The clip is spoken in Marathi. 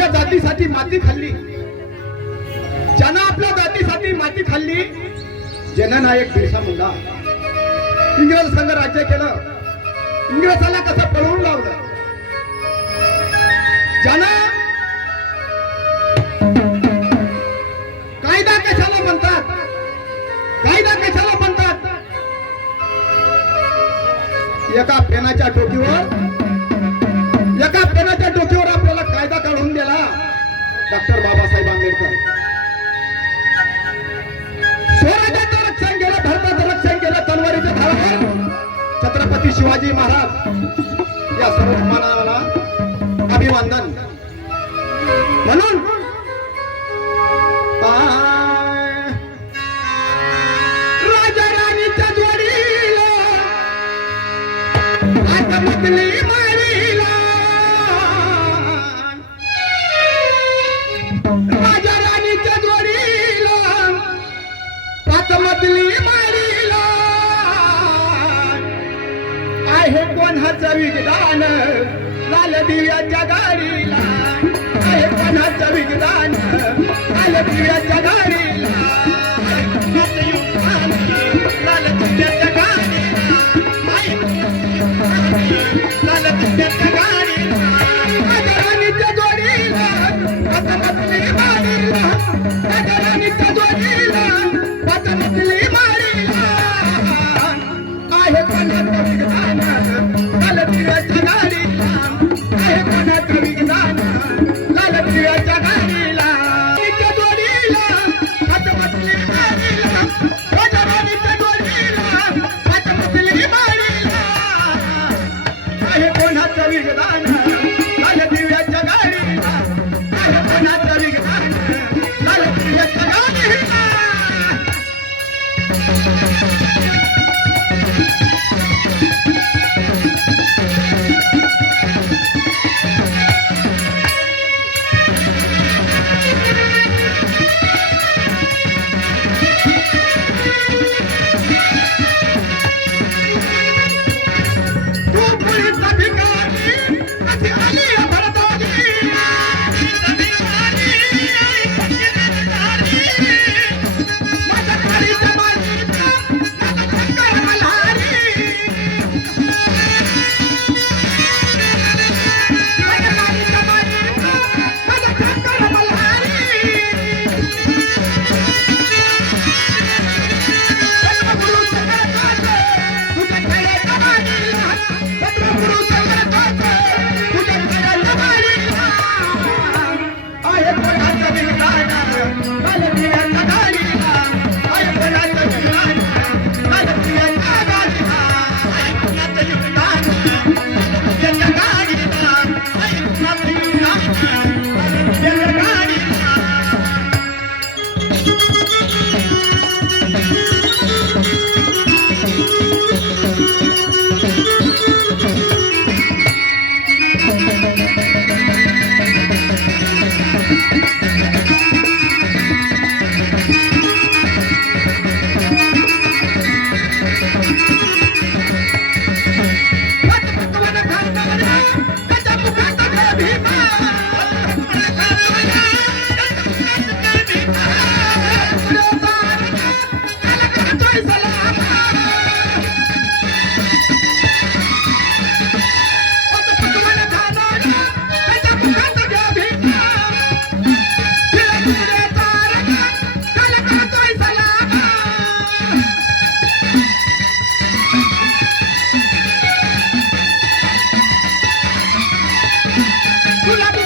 आपल्या जातीसाठी माती खाल्ली, ज्यानं आपल्या जातीसाठी माती खाल्ली, जननायक बिरसा मुंडा इंग्रज संघ राज्य केलं, इंग्रजांना कसं पळवून लावलं, ज्यानं कायदा कशाला म्हणतात, कायदा कशाला म्हणतात, एका पेनाच्या टोकीवर आपल्याला कायदा काढून दिला डॉक्टर बाबासाहेब आंबेडकर. स्वराज्याचं रक्षण केलं, भारताचं रक्षण केलं तलवारीच्या धारावर. छत्रपती शिवाजी महाराज या सर्व मानवाला अभिवादन. म्हणून राजा राणीच्या जोडीला आतमधली मारीला, राजा राणीच्या जोडीला आतमधली मारीला, आहे कोणाचं विज्ञान लाल दिव्याच्या गाडीला, आहे कोणाचं विज्ञान लाल दिव्याच्या गाडीला, लाल दिव्याच्या गाडीला, लाल दिव्याच्या गाडीला, राजा राणीच्या जोडीला आतमधली मारीला, राजा राणीच्या जोडीला आतमधली मारीला, आहे कोणाचं विज्ञान लाल दिव्याच्या गाडीला, आहे कोणाचं विज्ञान लाल दिव्याच्या गाडीला, राणीच्या जोडीला आतमधली मारीला, राजा राणीच्या जोडीला आतमधली मारीला, आहे कोणाचं विज्ञान लाल दिव्याच्या गाडीला, आहे कोणाचं विज्ञान लाल दिव्याच्या गाडीला. गुलाबी